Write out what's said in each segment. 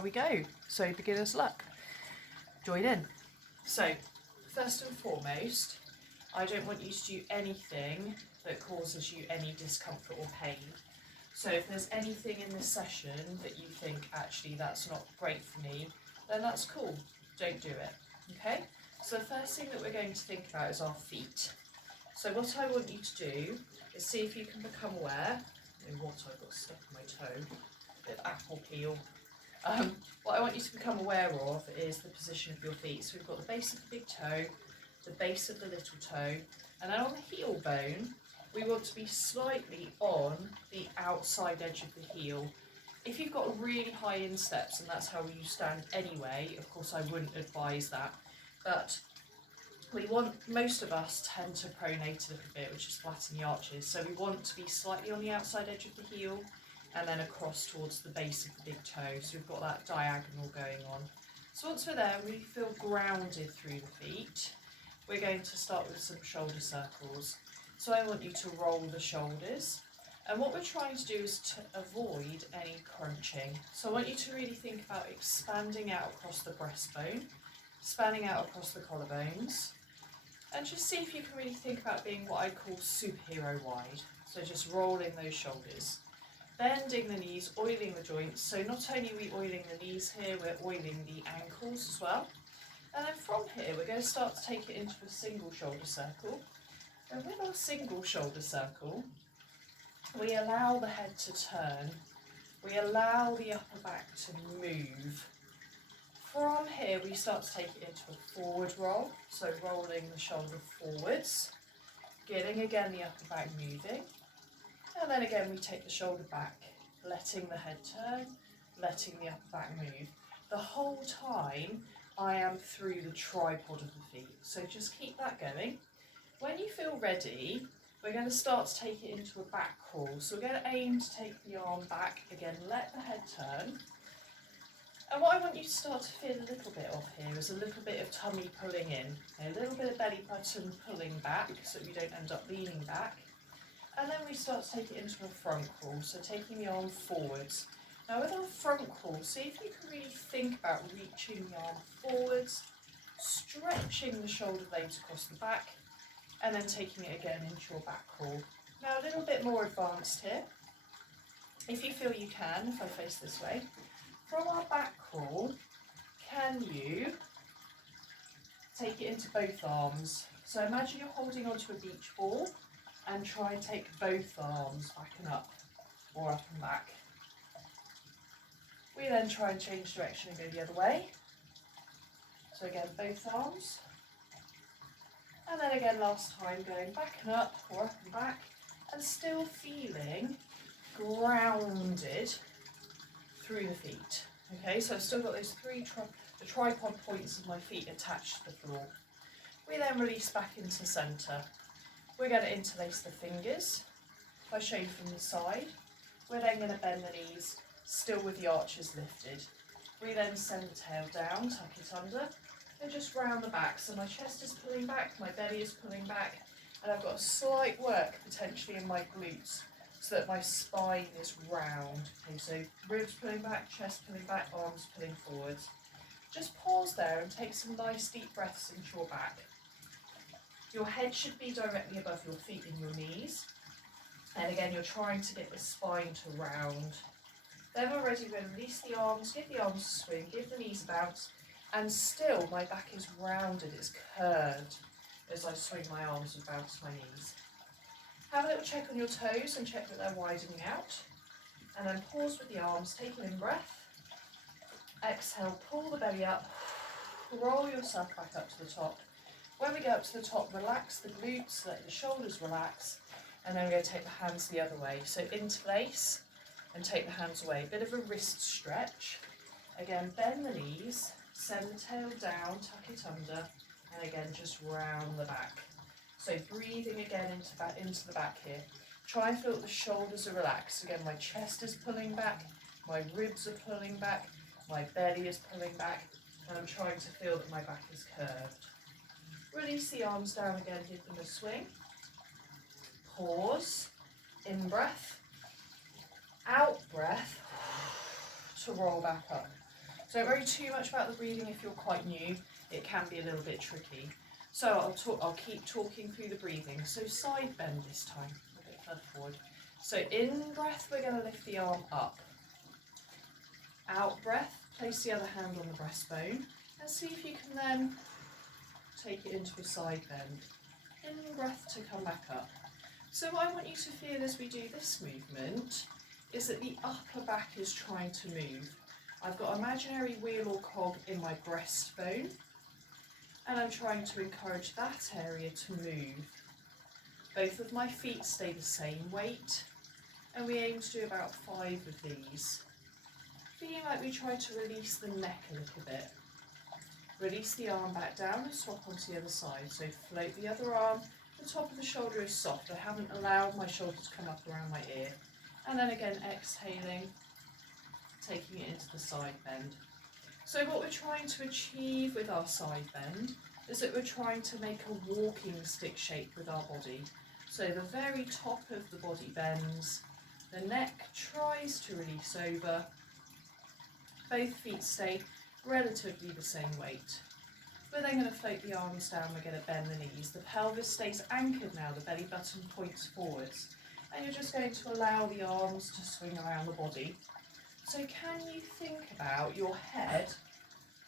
we go. So beginner's luck. Join in. So first and foremost, I don't want you to do anything that causes you any discomfort or pain. So if there's anything in this session that you think actually that's not great for me, then that's cool. Don't do it. Okay? So the first thing that we're going to think about is our feet. So what I want you to do is see if you can become aware. What I've got stuck in my toe, a bit of apple peel. What I want you to become aware of is the position of your feet. So we've got the base of the big toe, the base of the little toe, and then on the heel bone, we want to be slightly on the outside edge of the heel. If you've got really high insteps, and that's how you stand anyway, of course I wouldn't advise that, but most of us tend to pronate a little bit, which is flatten the arches, so we want to be slightly on the outside edge of the heel and then across towards the base of the big toe, so we've got that diagonal going on. So once we're there, we feel grounded through the feet. We're going to start with some shoulder circles. So I want you to roll the shoulders, and what we're trying to do is to avoid any crunching. So I want you to really think about expanding out across the breastbone, expanding out across the collarbones, and just see if you can really think about being what I call superhero wide. So just rolling those shoulders, bending the knees, oiling the joints. So not only are we oiling the knees here, we're oiling the ankles as well. And then from here, we're going to start to take it into a single shoulder circle. And with our single shoulder circle, we allow the head to turn. We allow the upper back to move. From here, we start to take it into a forward roll. So rolling the shoulder forwards, getting again the upper back moving. And then again, we take the shoulder back, letting the head turn, letting the upper back move. The whole time, I am through the tripod of the feet. So just keep that going. When you feel ready, we're going to start to take it into a back crawl. So we're going to aim to take the arm back. Again, let the head turn. And what I want you to start to feel a little bit of here is a little bit of tummy pulling in, a little bit of belly button pulling back so we don't end up leaning back. And then we start to take it into a front crawl, so taking the arm forwards. Now with our front crawl, see if you can really think about reaching the arm forwards, stretching the shoulder blades across the back, and then taking it again into your back crawl. Now a little bit more advanced here. If you feel you can, if I face this way, from our back crawl, can you take it into both arms? So imagine you're holding onto a beach ball and try and take both arms back and up, or up and back. We then try and change direction and go the other way. So again, both arms. And then again, last time, going back and up, or up and back, and still feeling grounded through the feet. Okay, so I've still got those the tripod points of my feet attached to the floor. We then release back into centre. We're going to interlace the fingers. If I show you from the side, we're then going to bend the knees, still with the arches lifted. We then send the tail down, tuck it under, and just round the back. So my chest is pulling back, my belly is pulling back, and I've got a slight work potentially in my glutes so that my spine is round. Okay, so ribs pulling back, chest pulling back, arms pulling forwards. Just pause there and take some nice deep breaths into your back. Your head should be directly above your feet and your knees. And again, you're trying to get the spine to round. Then we're ready, we're going to release the arms, give the arms a swing, give the knees a bounce, and still my back is rounded, it's curved as I swing my arms and bounce my knees. Have a little check on your toes and check that they're widening out. And then pause with the arms, take an in-breath. Exhale, pull the belly up, roll yourself back up to the top. When we go up to the top, relax the glutes, let the shoulders relax, and then we're going to take the hands the other way. So interlace and take the hands away. A bit of a wrist stretch. Again, bend the knees, send the tail down, tuck it under, and again, just round the back. So breathing again into the back here. Try and feel that the shoulders are relaxed. Again, my chest is pulling back, my ribs are pulling back, my belly is pulling back, and I'm trying to feel that my back is curved. Release the arms down again, give them a swing. Pause, in breath, out breath, to roll back up. Don't worry too much about the breathing if you're quite new. It can be a little bit tricky. So I'll keep talking through the breathing. So side bend this time, a bit further forward. So in breath, we're going to lift the arm up. Out breath, place the other hand on the breastbone and see if you can then take it into a side bend. In breath to come back up. So what I want you to feel as we do this movement is that the upper back is trying to move. I've got imaginary wheel or cog in my breastbone and I'm trying to encourage that area to move. Both of my feet stay the same weight and we aim to do about 5 of these. Feeling like we try to release the neck a little bit. Release the arm back down and swap onto the other side. So float the other arm, the top of the shoulder is soft. I haven't allowed my shoulder to come up around my ear. And then again exhaling, taking it into the side bend. So what we're trying to achieve with our side bend is that we're trying to make a walking stick shape with our body. So the very top of the body bends, the neck tries to release over, both feet stay relatively the same weight. We're then going to float the arms down, we're going to bend the knees. The pelvis stays anchored now, the belly button points forwards. And you're just going to allow the arms to swing around the body. So can you think about your head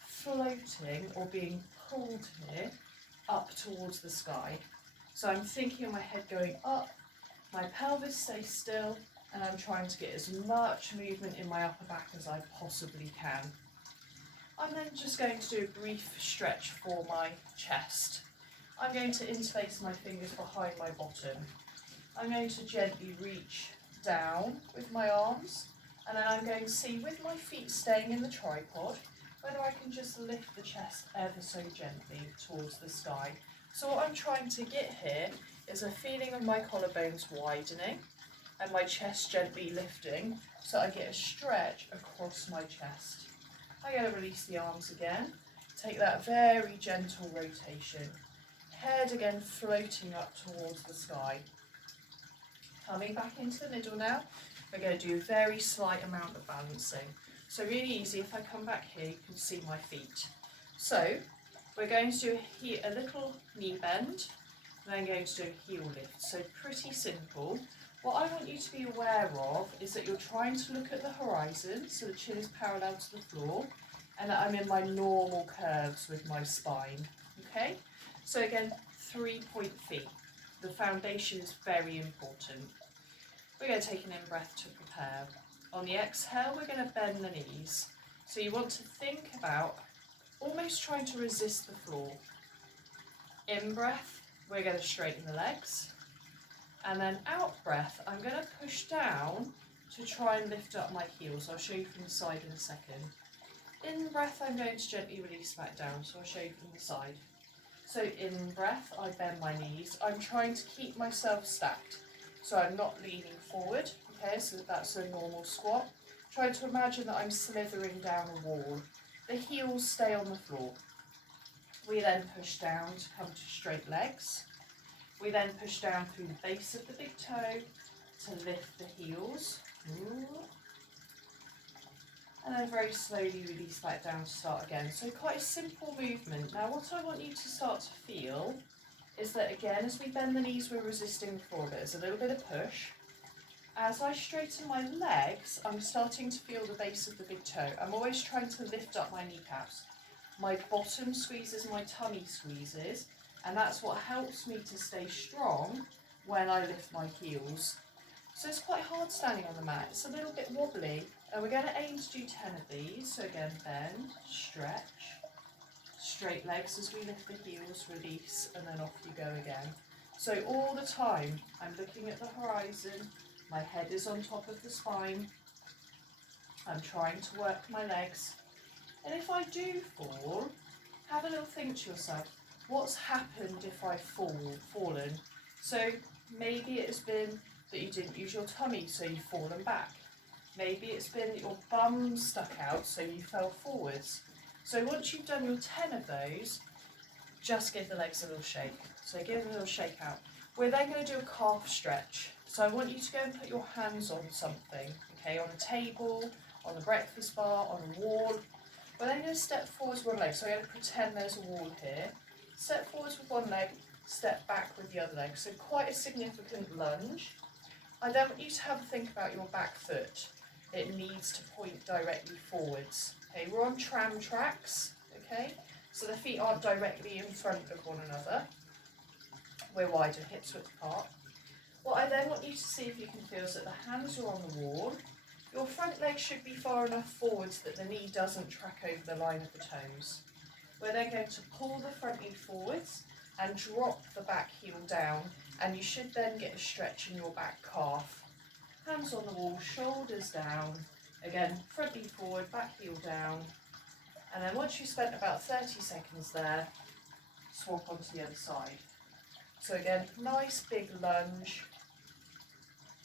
floating or being pulled here up towards the sky? So I'm thinking of my head going up, my pelvis stays still, and I'm trying to get as much movement in my upper back as I possibly can. I'm then just going to do a brief stretch for my chest. I'm going to interlace my fingers behind my bottom. I'm going to gently reach down with my arms, and then I'm going to see with my feet staying in the tripod whether I can just lift the chest ever so gently towards the sky. So what I'm trying to get here is a feeling of my collarbones widening and my chest gently lifting so I get a stretch across my chest. I'm going to release the arms again, take that very gentle rotation, head again floating up towards the sky. Coming back into the middle now, we're going to do a very slight amount of balancing. So really easy, if I come back here you can see my feet. So we're going to do a little knee bend, and then going to do a heel lift. So pretty simple. What I want you to be aware of is that you're trying to look at the horizon, so the chin is parallel to the floor, and that I'm in my normal curves with my spine, okay? So again, 3-point feet. The foundation is very important. We're going to take an in-breath to prepare. On the exhale, we're going to bend the knees. So you want to think about almost trying to resist the floor. In-breath, we're going to straighten the legs. And then out breath, I'm going to push down to try and lift up my heels. I'll show you from the side in a second. In breath, I'm going to gently release back down, so I'll show you from the side. So in breath, I bend my knees. I'm trying to keep myself stacked, so I'm not leaning forward, okay, so that's a normal squat. Try to imagine that I'm slithering down a wall. The heels stay on the floor. We then push down to come to straight legs. We then push down through the base of the big toe to lift the heels. And then very slowly release back down to start again. So quite a simple movement. Now what I want you to start to feel is that again, as we bend the knees, we're resisting the floor. There's a little bit of push. As I straighten my legs, I'm starting to feel the base of the big toe. I'm always trying to lift up my kneecaps. My bottom squeezes, my tummy squeezes, and that's what helps me to stay strong when I lift my heels. So it's quite hard standing on the mat. It's a little bit wobbly, and we're going to aim to do 10 of these. So again, bend, stretch, straight legs as we lift the heels, release, and then off you go again. So all the time, I'm looking at the horizon, my head is on top of the spine, I'm trying to work my legs, and if I do fall, have a little think to yourself, what's happened if I've fallen? So maybe it has been that you didn't use your tummy, so you've fallen back. Maybe it's been that your bum stuck out, so you fell forwards. So once you've done your 10 of those, just give the legs a little shake. So give a little shake out. We're then going to do a calf stretch. So I want you to go and put your hands on something, okay, on a table, on the breakfast bar, on a wall. to step forwards one leg, so I'm going to pretend there's a wall here. Step forwards with one leg, step back with the other leg. So quite a significant lunge. I then want you to have a think about your back foot. It needs to point directly forwards. Okay, we're on tram tracks, okay? So the feet aren't directly in front of one another. We're wider, hips width apart. What I then want you to see, if you can feel, is that the hands are on the wall. Your front leg should be far enough forwards that the knee doesn't track over the line of the toes. We're then going to pull the front knee forwards and drop the back heel down, and you should then get a stretch in your back calf. Hands on the wall, shoulders down. Again, front knee forward, back heel down. And then once you've spent about 30 seconds there, swap onto the other side. So again, nice big lunge.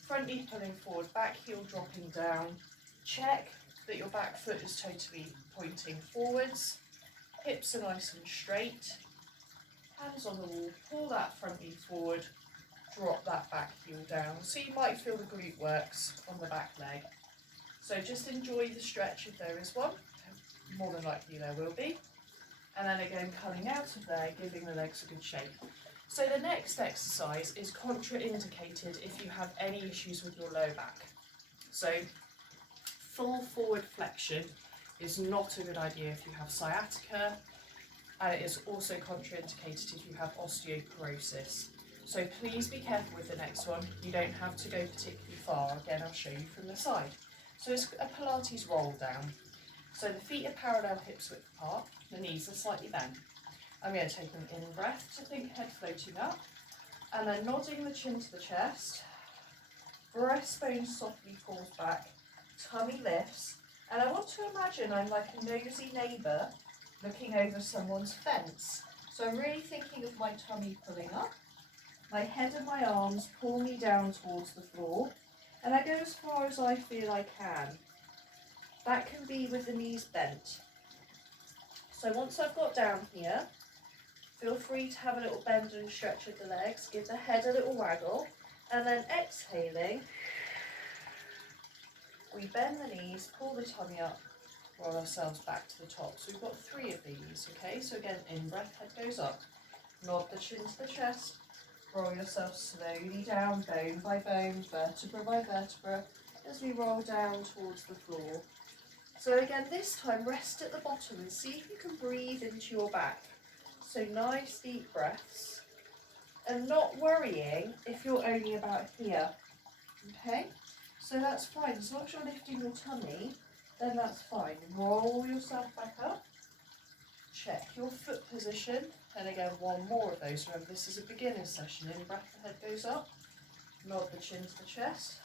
Front knee pulling forward, back heel dropping down. Check that your back foot is totally pointing forwards. Hips are nice and straight. Hands on the wall, pull that front knee forward, drop that back heel down. So you might feel the glute works on the back leg. So just enjoy the stretch if there is one. More than likely there will be. And then again, coming out of there, giving the legs a good shake. So the next exercise is contraindicated if you have any issues with your lower back. So full forward flexion is not a good idea if you have sciatica, and it is also contraindicated if you have osteoporosis. So please be careful with the next one. You don't have to go particularly far. Again, I'll show you from the side. So it's a Pilates roll down. So the feet are parallel, hips width apart, the knees are slightly bent. I'm going to take an in-breath to think head floating up, and then nodding the chin to the chest, breastbone softly falls back, tummy lifts, and I want to imagine I'm like a nosy neighbour looking over someone's fence. So I'm really thinking of my tummy pulling up, my head and my arms pull me down towards the floor, and I go as far as I feel I can. That can be with the knees bent. So once I've got down here, feel free to have a little bend and stretch of the legs, give the head a little waggle, and then exhaling, we bend the knees, pull the tummy up, roll ourselves back to the top. So we've got 3 of these, okay? So again, in-breath, head goes up, nod the chin to the chest, roll yourself slowly down, bone by bone, vertebra by vertebra, as we roll down towards the floor. So again, this time, rest at the bottom and see if you can breathe into your back. So nice deep breaths, and not worrying if you're only about here, okay? So that's fine, as long as you're lifting your tummy, then that's fine. Roll yourself back up, check your foot position, and again, one more of those. Remember, this is a beginner session. In breath, the head goes up, nod the chin to the chest,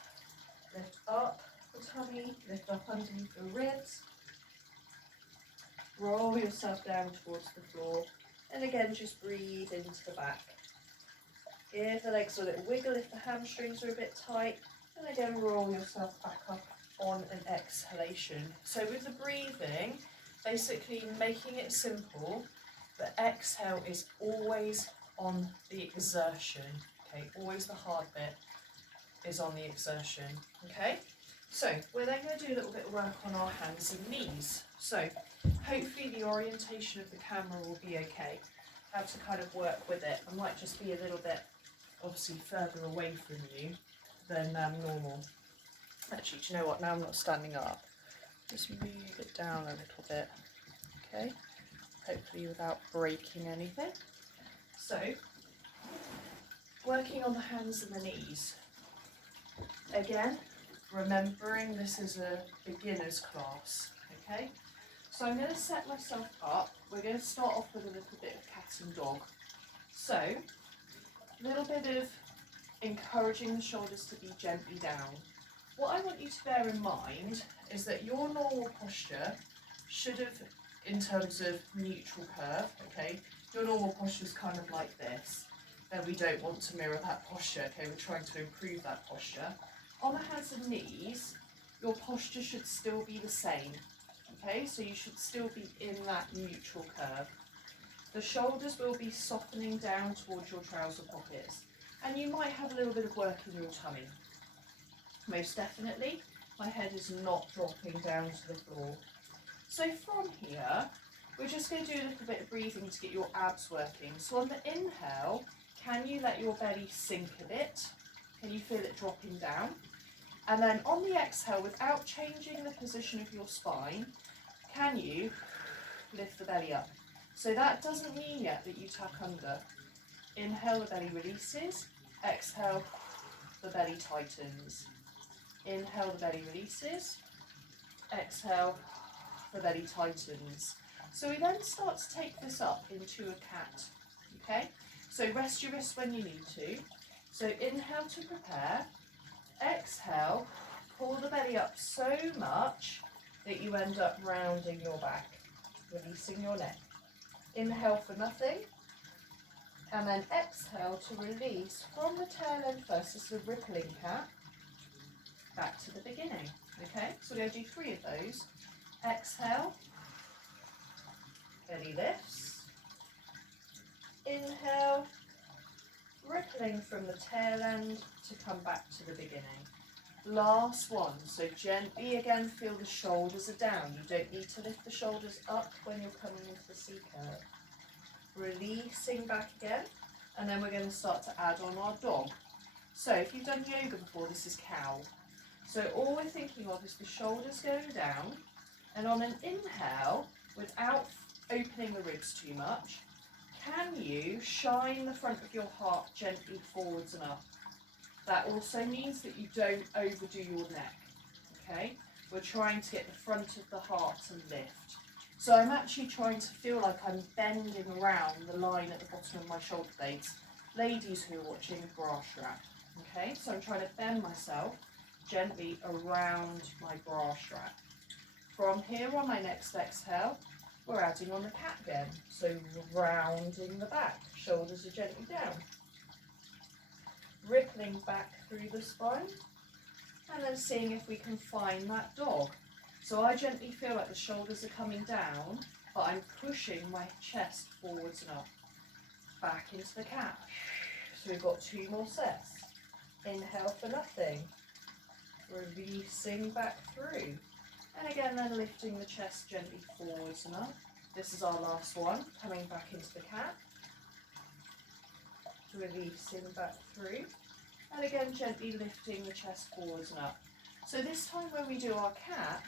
lift up the tummy, lift up underneath the ribs, roll yourself down towards the floor, and again, just breathe into the back. Give the legs a little wiggle if the hamstrings are a bit tight, and again, roll yourself back up on an exhalation. So with the breathing, basically making it simple, the exhale is always on the exertion, okay? Always the hard bit is on the exertion, okay? So we're then going to do a little bit of work on our hands and knees. So hopefully the orientation of the camera will be okay. How to kind of work with it. I might just be a little bit, obviously, further away from you than normal. Actually, do you know what? Now I'm not standing up. Just move it down a little bit, okay? Hopefully without breaking anything. So, working on the hands and the knees. Again, remembering this is a beginner's class, okay? So I'm going to set myself up. We're going to start off with a little bit of cat and dog. So, a little bit of encouraging the shoulders to be gently down. What I want you to bear in mind is that your normal posture should have, in terms of neutral curve, okay, your normal posture is kind of like this. Then we don't want to mirror that posture, okay, we're trying to improve that posture. On the hands and knees, your posture should still be the same, okay, so you should still be in that neutral curve. The shoulders will be softening down towards your trouser pockets, and you might have a little bit of work in your tummy. Most definitely, my head is not dropping down to the floor. So from here, we're just going to do a little bit of breathing to get your abs working. So on the inhale, can you let your belly sink a bit? Can you feel it dropping down? And then on the exhale, without changing the position of your spine, can you lift the belly up? So that doesn't mean yet that you tuck under. Inhale, the belly releases. Exhale, the belly tightens. Inhale, the belly releases. Exhale, the belly tightens. So we then start to take this up into a cat, okay? So rest your wrists when you need to. So inhale to prepare. Exhale, pull the belly up so much that you end up rounding your back, releasing your neck. Inhale for nothing. And then exhale to release from the tail end first. This is a rippling cat. Back to the beginning. Okay, so we're going to do 3 of those. Exhale, belly lifts. Inhale, rippling from the tail end to come back to the beginning. Last one, so gently again feel the shoulders are down. You don't need to lift the shoulders up when you're coming into the C curve. Releasing back again, and then we're going to start to add on our dog. So if you've done yoga before, this is cow. So all we're thinking of is the shoulders going down, and on an inhale, without opening the ribs too much, can you shine the front of your heart gently forwards and up? That also means that you don't overdo your neck, okay? We're trying to get the front of the heart to lift. So I'm actually trying to feel like I'm bending around the line at the bottom of my shoulder blades. Ladies who are watching, bra strap, okay? So I'm trying to bend myself gently around my bra strap. From here on my next exhale, we're adding on the cat again. So rounding the back, shoulders are gently down. Rippling back through the spine, and then seeing if we can find that dog. So I gently feel like the shoulders are coming down, but I'm pushing my chest forwards and up. Back into the cat. So we've got 2 more sets. Inhale for nothing. Releasing back through. And again then lifting the chest gently forwards and up. This is our last one, coming back into the cat. Releasing back through. And again gently lifting the chest forwards and up. So this time when we do our cat,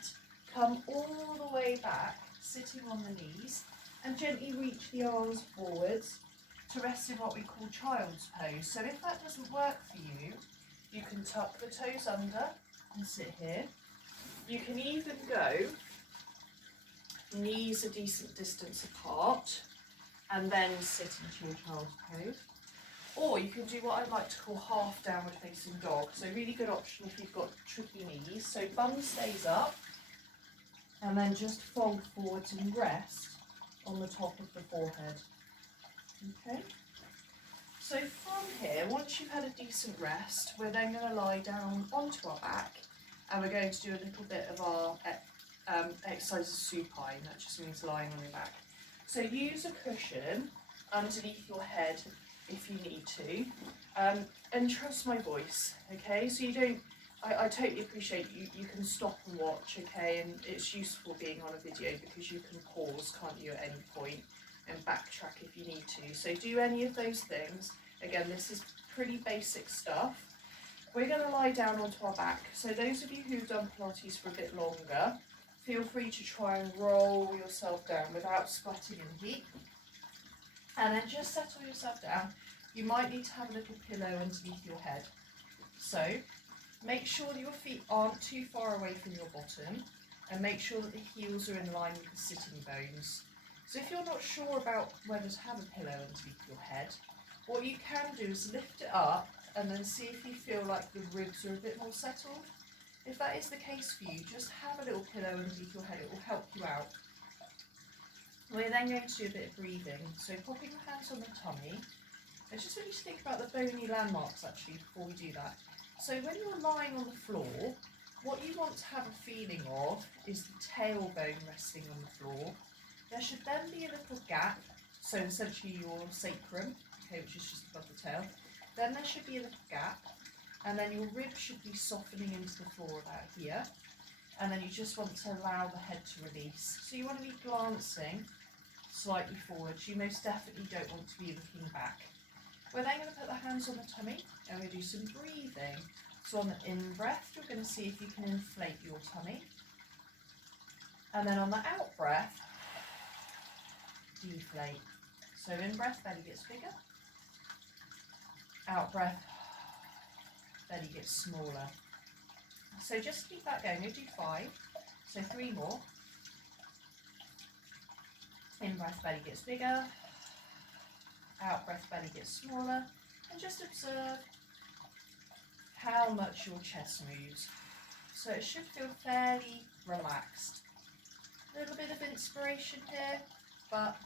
come all the way back, sitting on the knees, and gently reach the arms forwards to rest in what we call child's pose. So if that doesn't work for you, you can tuck the toes under and sit here. You can even go knees a decent distance apart and then sit into your child's pose. Or you can do what I like to call half downward facing dog. So really good option if you've got tricky knees. So bum stays up and then just fold forwards and rest on the top of the forehead. Okay. So from here, once you've had a decent rest, we're then going to lie down onto our back and we're going to do a little bit of our exercise of supine. That just means lying on your back. So use a cushion underneath your head if you need to, and trust my voice, okay? So you don't, I totally appreciate you can stop and watch, okay? And it's useful being on a video because you can pause, can't you, at any point and backtrack if you need to. So do any of those things. Again, this is pretty basic stuff. We're going to lie down onto our back. So those of you who've done Pilates for a bit longer, feel free to try and roll yourself down without splitting in heat. And then just settle yourself down. You might need to have a little pillow underneath your head. So make sure that your feet aren't too far away from your bottom and make sure that the heels are in line with the sitting bones. So if you're not sure about whether to have a pillow underneath your head, what you can do is lift it up and then see if you feel like the ribs are a bit more settled. If that is the case for you, just have a little pillow underneath your head, it will help you out. We're then going to do a bit of breathing, so popping your hands on the tummy. I just want you to think about the bony landmarks actually before we do that. So when you're lying on the floor, what you want to have a feeling of is the tailbone resting on the floor. There should then be a little gap, so essentially your sacrum, okay, which is just above the tail. Then there should be a little gap, and then your ribs should be softening into the floor about here. and then you just want to allow the head to release. So you want to be glancing slightly forwards. You most definitely don't want to be looking back. We're then going to put the hands on the tummy and we're going to do some breathing. So on the in-breath, you're going to see if you can inflate your tummy. And then on the out-breath, deflate. So in-breath, belly gets bigger. Out-breath, belly gets smaller. So just keep that going. We'll do 5. So 3 more. In-breath, belly gets bigger. Out-breath, belly gets smaller. And just observe how much your chest moves. So it should feel fairly relaxed. A little bit of inspiration here, but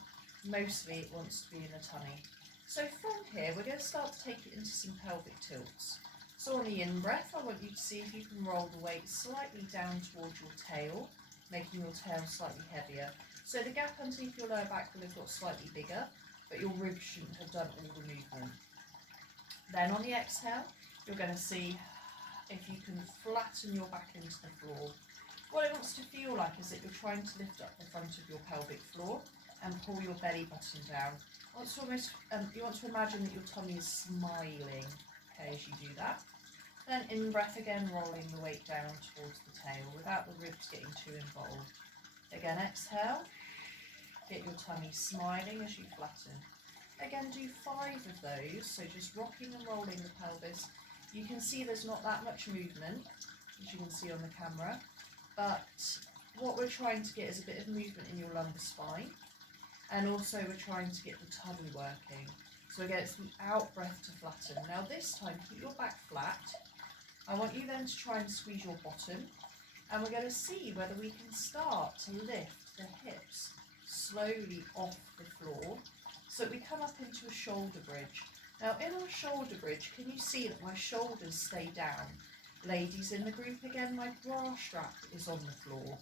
mostly it wants to be in the tummy. So from here, we're going to start to take it into some pelvic tilts. So on the in-breath, I want you to see if you can roll the weight slightly down towards your tail, making your tail slightly heavier. So the gap underneath your lower back will have got slightly bigger, but your ribs shouldn't have done all the movement. Then on the exhale, you're going to see if you can flatten your back into the floor. What it wants to feel like is that you're trying to lift up the front of your pelvic floor and pull your belly button down. You want to imagine that your tummy is smiling, okay, as you do that. Then in-breath again, rolling the weight down towards the tail without the ribs getting too involved. Again, exhale, get your tummy smiling as you flatten. Again, do 5 of those, so just rocking and rolling the pelvis. You can see there's not that much movement, as you can see on the camera, but what we're trying to get is a bit of movement in your lumbar spine, and also we're trying to get the tummy working. So again, it's the out breath to flatten. Now this time, keep your back flat. I want you then to try and squeeze your bottom, and we're going to see whether we can start to lift the hips slowly off the floor so that we come up into a shoulder bridge. Now in our shoulder bridge, can you see that my shoulders stay down? Ladies in the group, again, my bra strap is on the floor.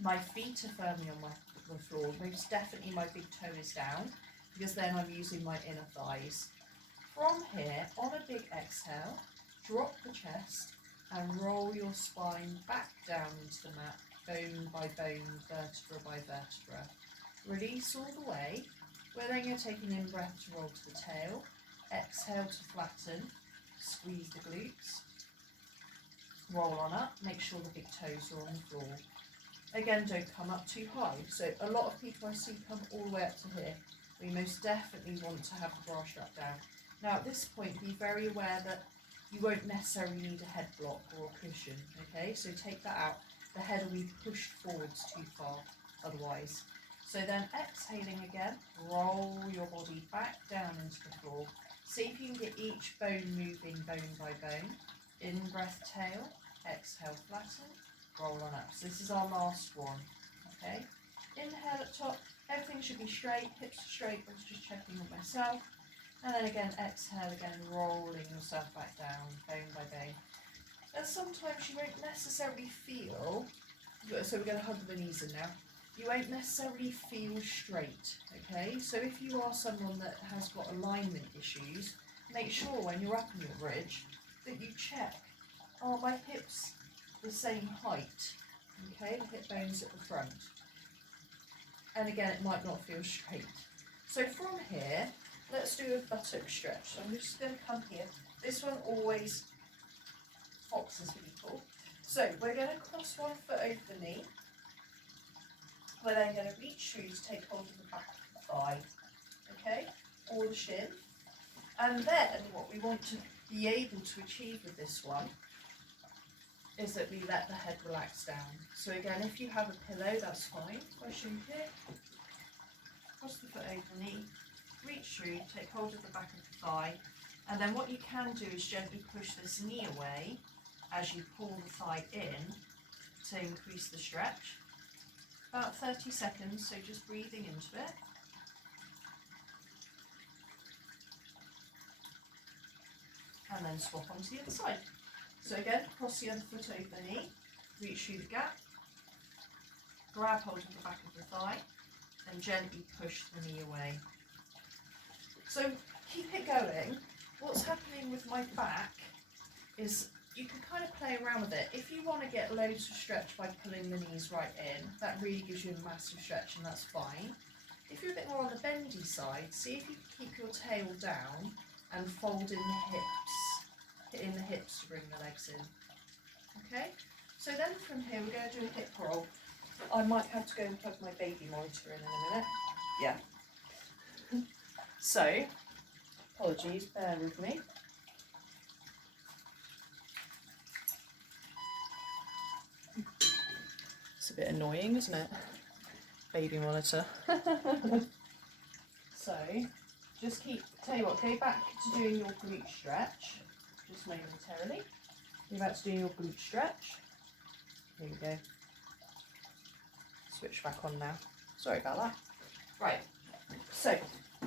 My feet are firmly on the floor. Most definitely my big toe is down, because then I'm using my inner thighs. From here, on a big exhale, drop the chest and roll your spine back down into the mat, bone by bone, vertebra by vertebra. Release all the way. We're then going to take an in-breath to roll to the tail. Exhale to flatten. Squeeze the glutes. Roll on up. Make sure the big toes are on the floor. Again, don't come up too high. So a lot of people I see come all the way up to here. We most definitely want to have the bra strap down. Now at this point, be very aware that you won't necessarily need a head block or a cushion, okay? So take that out. The head will be pushed forwards too far otherwise. So then exhaling again, roll your body back down into the floor. See if you can get each bone moving bone by bone. In-breath tail, exhale flatten, roll on up. So this is our last one, okay? Inhale at top, everything should be straight, hips are straight. I was just checking with myself. And then again, exhale again, rolling yourself back down, bone by bone. And sometimes you won't necessarily feel, so we're going to hug the knees in now, you won't necessarily feel straight, okay? So if you are someone that has got alignment issues, make sure when you're up in your bridge that you check, are my hips the same height? Okay, the hip bone's at the front. And again, it might not feel straight. So from here, let's do a buttock stretch. So I'm just going to come here. This one always foxes people. So we're going to cross one foot over the knee. We're then going to reach through to take hold of the back of the thigh, okay, or the shin. And then what we want to be able to achieve with this one is that we let the head relax down. So again, if you have a pillow, that's fine. Pushing here, cross the foot over the knee, reach through, take hold of the back of the thigh, and then what you can do is gently push this knee away as you pull the thigh in to increase the stretch. About 30 seconds, so just breathing into it. And then swap onto the other side. So again, cross the other foot over the knee, reach through the gap, grab hold of the back of the thigh, and gently push the knee away. So keep it going. What's happening with my back is you can kind of play around with it. If you want to get loads of stretch by pulling the knees right in, that really gives you a massive stretch, and that's fine. If you're a bit more on the bendy side, see if you can keep your tail down and fold in the hips, hit in the hips to bring the legs in. Okay, so then from here we're going to do a hip roll. I might have to go and plug my baby monitor in a minute. Yeah. So, apologies, bear with me. It's a bit annoying, isn't it? Baby monitor. So, just tell you what, go back to doing your glute stretch, just momentarily. You're about to do your glute stretch. Here we go. Switch back on now. Sorry about that. Right, so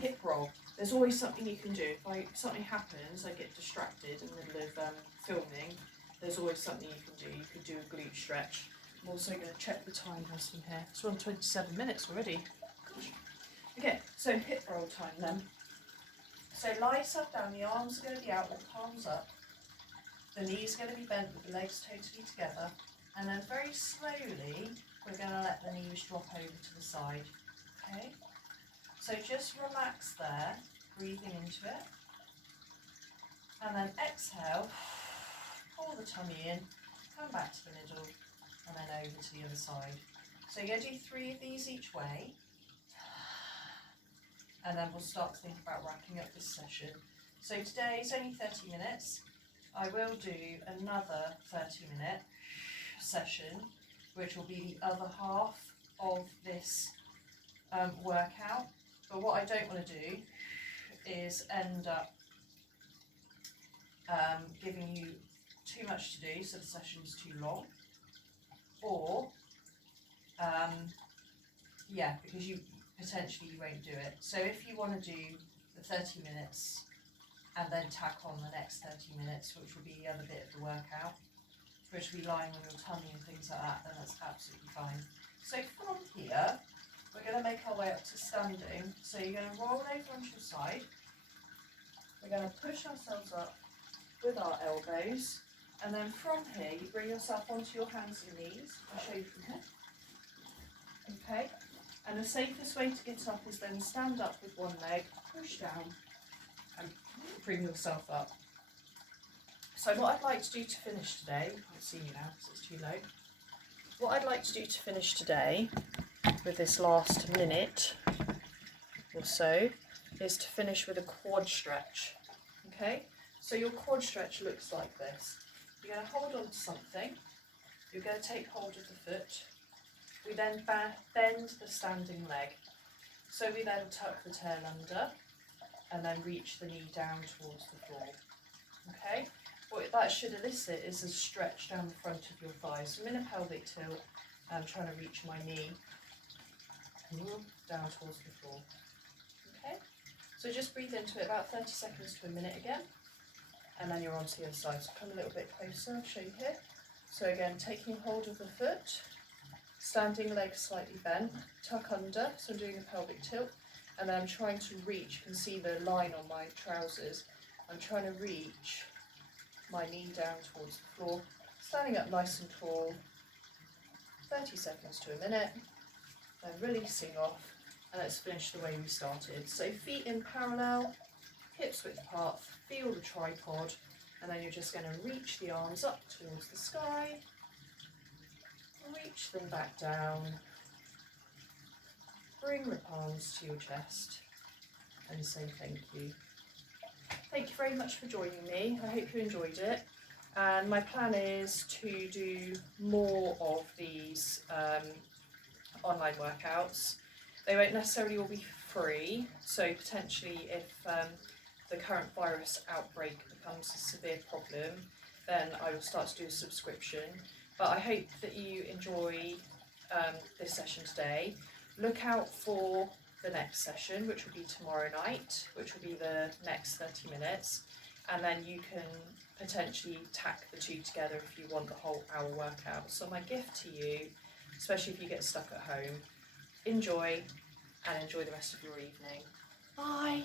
hip roll. There's always something you can do. If something happens, I get distracted in the middle of filming, there's always something you can do. You could do a glute stretch. I'm also going to check the time husband here. It's on 27 minutes already. Gosh. Okay, so hip roll time then. So lie yourself down, the arms are going to be out with the palms up. The knees are going to be bent with the legs totally together. And then very slowly, we're going to let the knees drop over to the side. Okay? So just relax there, breathing into it. And then exhale, pull the tummy in, come back to the middle, and then over to the other side. So you're going to do 3 of these each way. And then we'll start to think about wrapping up this session. So today is only 30 minutes. I will do another 30-minute session, which will be the other half of this workout. But what I don't want to do is end up giving you too much to do, so the session's too long, or yeah, because you won't do it. So if you want to do the 30 minutes and then tack on the next 30 minutes, which will be the other bit of the workout, which will be lying on your tummy and things like that, then that's absolutely fine. So from here, we're going to make our way up to standing. So you're going to roll over onto your side. We're going to push ourselves up with our elbows. And then from here, you bring yourself onto your hands and knees. I'll show you from here. Okay. And the safest way to get up is then stand up with one leg, push down, and bring yourself up. So what I'd like to do to finish today, I can't see you now because it's too low. What I'd like to do to finish today with this last minute or so is to finish with a quad stretch. Okay, so your quad stretch looks like this. You're going to hold on to something, you're going to take hold of the foot, we then bend the standing leg. So we then tuck the tail under and then reach the knee down towards the floor. Okay, what that should elicit is a stretch down the front of your thighs. So I'm in a pelvic tilt, I'm trying to reach my knee down towards the floor. Okay, so just breathe into it about 30 seconds to a minute again, and then you're on to the other side. So come a little bit closer, I'll show you here. So again, taking hold of the foot, standing leg slightly bent, tuck under, so I'm doing a pelvic tilt, and then I'm trying to reach, you can see the line on my trousers, I'm trying to reach my knee down towards the floor, standing up nice and tall, 30 seconds to a minute, then releasing off, and let's finish the way we started. So feet in parallel, hips width apart, feel the tripod, and then you're just going to reach the arms up towards the sky, reach them back down, bring the palms to your chest, and say thank you. Thank you very much for joining me. I hope you enjoyed it. And my plan is to do more of these online workouts. They won't necessarily all be free, so potentially if the current virus outbreak becomes a severe problem, then I will start to do a subscription. But I hope that you enjoy this session today. Look out for the next session, which will be tomorrow night, which will be the next 30 minutes. And then you can potentially tack the two together if you want the whole hour workout. So my gift to you, especially if you get stuck at home, enjoy, and enjoy the rest of your evening. Bye.